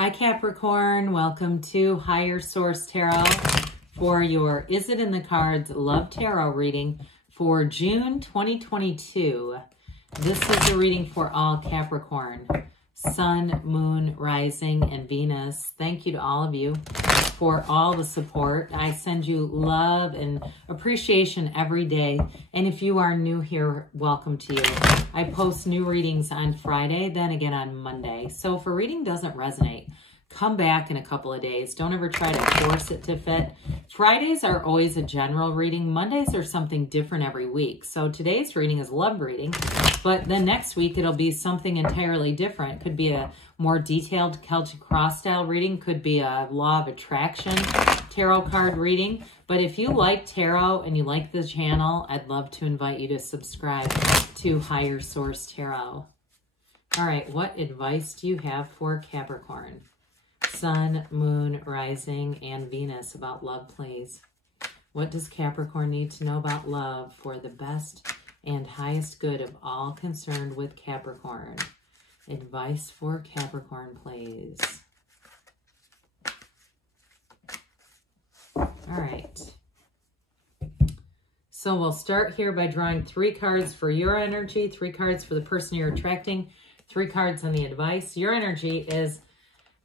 Hi Capricorn, welcome to Higher Source Tarot for your Is It in the Cards Love Tarot reading for June 2022. This is a reading for all Capricorn, Sun, Moon, Rising, and Venus. Thank you to all of you for all the support. I send you love and appreciation every day. And if you are new here, welcome to you. I post new readings on Friday, then again on Monday. So if a reading doesn't resonate, come back in a couple of days. Don't ever try to force it to fit. Fridays are always a general reading. Mondays are something different every week. So today's reading is love reading, but then next week it'll be something entirely different. It could be a more detailed Celtic cross style reading, could be a law of attraction tarot card reading. But if you like tarot and you like the channel, I'd love to invite you to subscribe to Higher Source Tarot. All right, what advice do you have for Capricorn? Sun, Moon, Rising, and Venus about love, please. What does Capricorn need to know about love for the best and highest good of all concerned with Capricorn? Advice for Capricorn, please. All right. So we'll start here by drawing 3 cards for your energy, 3 cards for the person you're attracting, 3 cards on the advice. Your energy is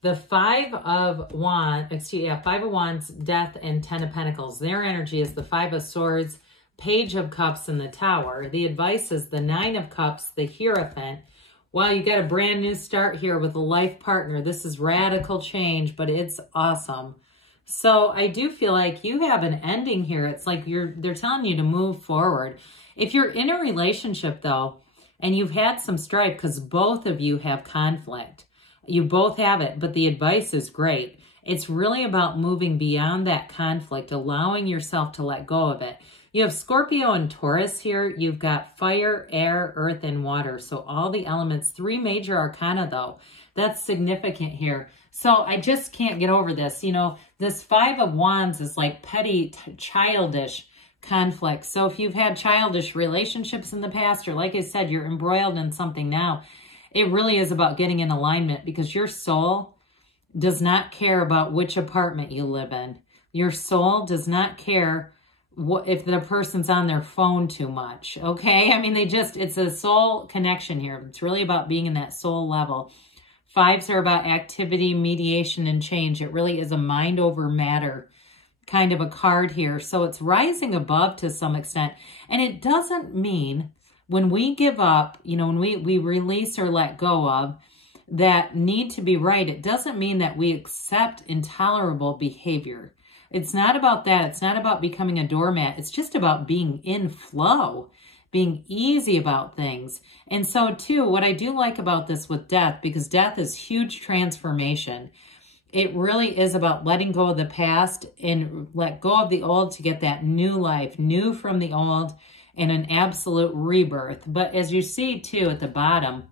the Five of Wands, Death, and 10 of Pentacles. Their energy is the 5 of Swords, Page of Cups, and the Tower. The advice is the 9 of Cups, the Hierophant. Wow, you got a brand new start here with a life partner. This is radical change, but it's awesome. So I do feel like you have an ending here. It's like they're telling you to move forward. If you're in a relationship, though, and you've had some strife because both of you have conflict, you both have it, but the advice is great. It's really about moving beyond that conflict, allowing yourself to let go of it. You have Scorpio and Taurus here. You've got fire, air, earth, and water. So all the elements, 3 major arcana, though. That's significant here. So I just can't get over this. You know, this 5 of Wands is like petty, childish conflict. So if you've had childish relationships in the past, or like I said, you're embroiled in something now, it really is about getting in alignment, because your soul does not care about which apartment you live in. Your soul does not care if the person's on their phone too much, okay? I mean, it's a soul connection here. It's really about being in that soul level. 5s are about activity, mediation, and change. It really is a mind over matter kind of a card here. So it's rising above to some extent. And it doesn't mean when we give up, you know, when we release or let go of that need to be right, it doesn't mean that we accept intolerable behavior. It's not about that. It's not about becoming a doormat. It's just about being in flow, being easy about things. And so too, what I do like about this with death, because death is huge transformation. It really is about letting go of the past and let go of the old to get that new life, new from the old, and an absolute rebirth. But as you see too at the bottom,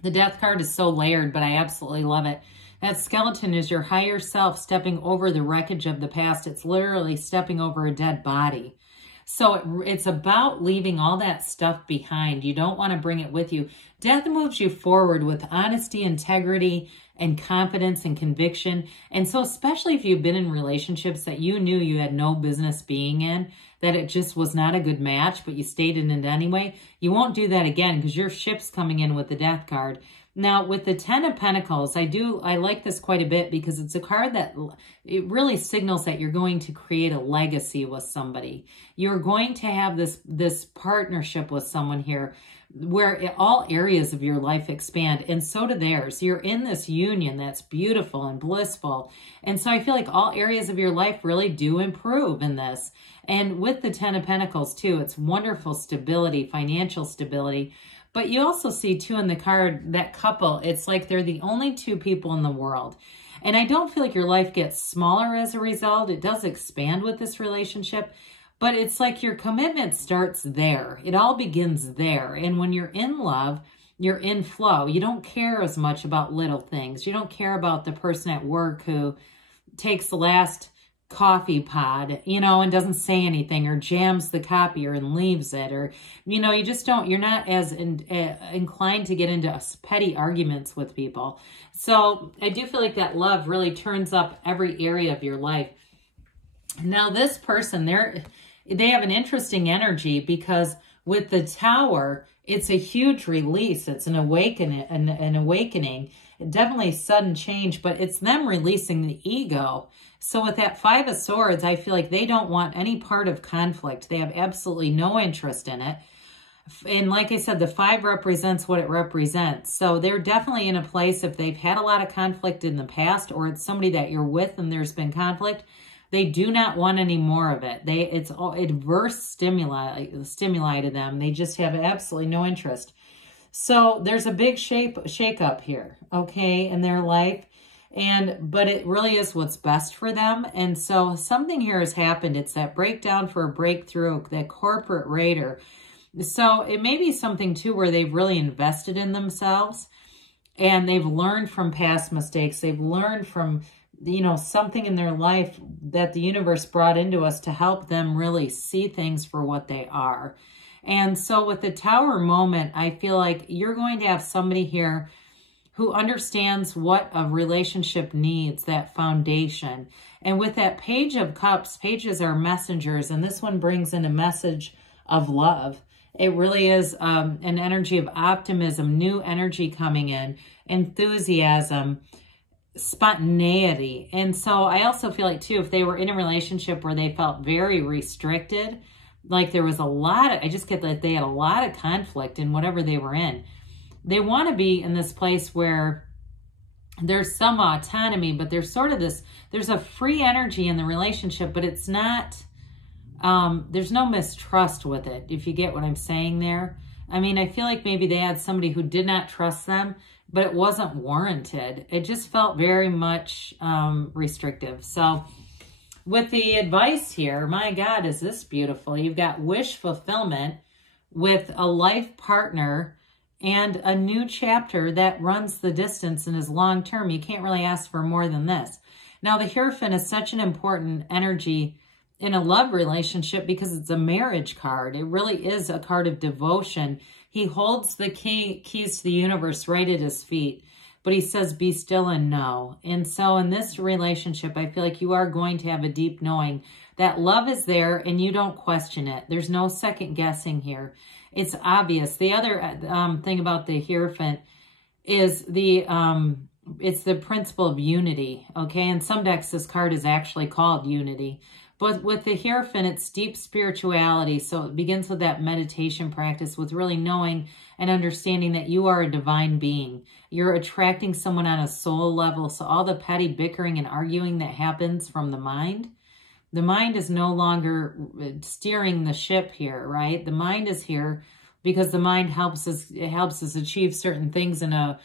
the death card is so layered, but I absolutely love it. That skeleton is your higher self stepping over the wreckage of the past. It's literally stepping over a dead body. So it's about leaving all that stuff behind. You don't want to bring it with you. Death moves you forward with honesty, integrity, and confidence and conviction. And so especially if you've been in relationships that you knew you had no business being in, that it just was not a good match, but you stayed in it anyway, you won't do that again, because your ship's coming in with the death card. Now, with the 10 of Pentacles, I like this quite a bit, because it's a card that it really signals that you're going to create a legacy with somebody. You're going to have this partnership with someone here where all areas of your life expand, and so do theirs. You're in this union that's beautiful and blissful. And so I feel like all areas of your life really do improve in this. And with the 10 of Pentacles too, it's wonderful stability, financial stability. But you also see too in the card, that couple, it's like they're the only 2 people in the world. And I don't feel like your life gets smaller as a result. It does expand with this relationship, but it's like your commitment starts there. It all begins there. And when you're in love, you're in flow. You don't care as much about little things. You don't care about the person at work who takes the last coffee pod, you know, and doesn't say anything, or jams the copier and leaves it, or, you know, you just don't, you're not as inclined to get into petty arguments with people. So I do feel like that love really turns up every area of your life. Now this person, they have an interesting energy, because with the Tower, it's a huge release. It's an awakening, definitely sudden change, but it's them releasing the ego. So with that Five of Swords, I feel like they don't want any part of conflict. They have absolutely no interest in it. And like I said, the 5 represents what it represents. So they're definitely in a place, if they've had a lot of conflict in the past, or it's somebody that you're with and there's been conflict, they do not want any more of it. It's all adverse stimuli to them. They just have absolutely no interest. So there's a big shake up here, okay, in their life. But it really is what's best for them. And so something here has happened. It's that breakdown for a breakthrough, that corporate raider. So it may be something too where they've really invested in themselves, and they've learned from past mistakes. They've learned from, you know, something in their life that the universe brought into us to help them really see things for what they are. And so with the Tower moment, I feel like you're going to have somebody here who understands what a relationship needs, that foundation. And with that Page of Cups, pages are messengers, and this one brings in a message of love. It really is an energy of optimism, new energy coming in, enthusiasm, spontaneity. And so I also feel like too, if they were in a relationship where they felt very restricted, like there was a lot of, I just get that they had a lot of conflict in whatever they were in. They want to be in this place where there's some autonomy, but there's sort of this, there's a free energy in the relationship, but it's not, there's no mistrust with it, if you get what I'm saying there. I mean, I feel like maybe they had somebody who did not trust them, but it wasn't warranted. It just felt very much restrictive. So with the advice here, my God, is this beautiful. You've got wish fulfillment with a life partner and a new chapter that runs the distance and is long-term. You can't really ask for more than this. Now, the Hierophant is such an important energy in a love relationship because it's a marriage card. It really is a card of devotion. He holds the keys to the universe right at his feet, but he says, be still and know. And so in this relationship, I feel like you are going to have a deep knowing that love is there and you don't question it. There's no second guessing here. It's obvious. The other thing about the Hierophant is it's the principle of unity, okay? In some decks, this card is actually called Unity. But with the Hierophant, it's deep spirituality. So it begins with that meditation practice, with really knowing and understanding that you are a divine being. You're attracting someone on a soul level. So all the petty bickering and arguing that happens from the mind is no longer steering the ship here, right? The mind is here because the mind helps us achieve certain things in a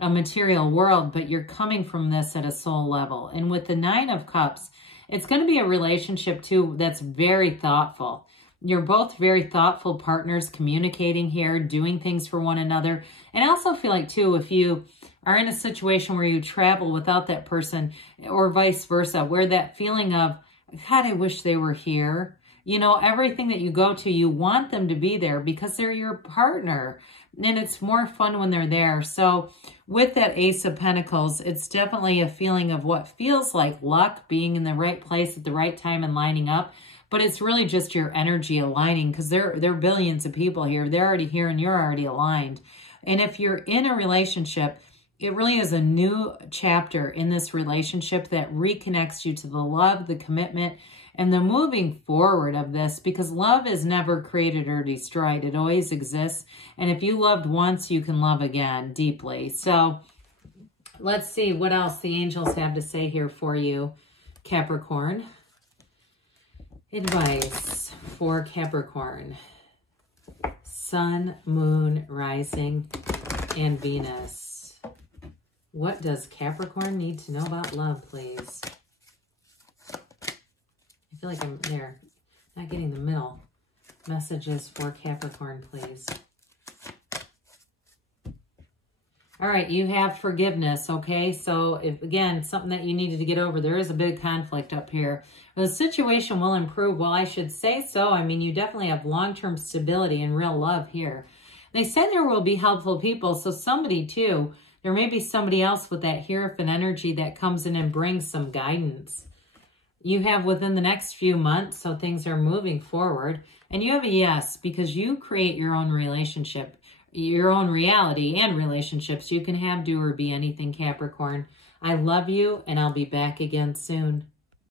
material world, but you're coming from this at a soul level. And with the Nine of Cups, it's going to be a relationship, too, that's very thoughtful. You're both very thoughtful partners, communicating here, doing things for one another. And I also feel like, too, if you are in a situation where you travel without that person, or vice versa, where that feeling of, God, I wish they were here. You know, everything that you go to, you want them to be there because they're your partner. And it's more fun when they're there. So with that Ace of Pentacles, it's definitely a feeling of what feels like luck, being in the right place at the right time and lining up. But it's really just your energy aligning, because there are billions of people here. They're already here and you're already aligned. And if you're in a relationship, it really is a new chapter in this relationship that reconnects you to the love, the commitment, and the moving forward of this, because love is never created or destroyed. It always exists. And if you loved once, you can love again deeply. So let's see what else the angels have to say here for you, Capricorn. Advice for Capricorn. Sun, Moon, Rising, and Venus. What does Capricorn need to know about love, please? I feel like I'm there, not getting the middle. Messages for Capricorn, please. All All right, you have forgiveness, okay? So, if again, something that you needed to get over, there is a big conflict up here. The situation will improve. Well, I should say so. I mean, you definitely have long-term stability and real love here. They said there will be helpful people, so somebody too, there may be somebody else with that Hierophant energy that comes in and brings some guidance. You have within the next few months, so things are moving forward. And you have a yes, because you create your own relationship, your own reality and relationships. You can have, do, or be anything, Capricorn. I love you, and I'll be back again soon.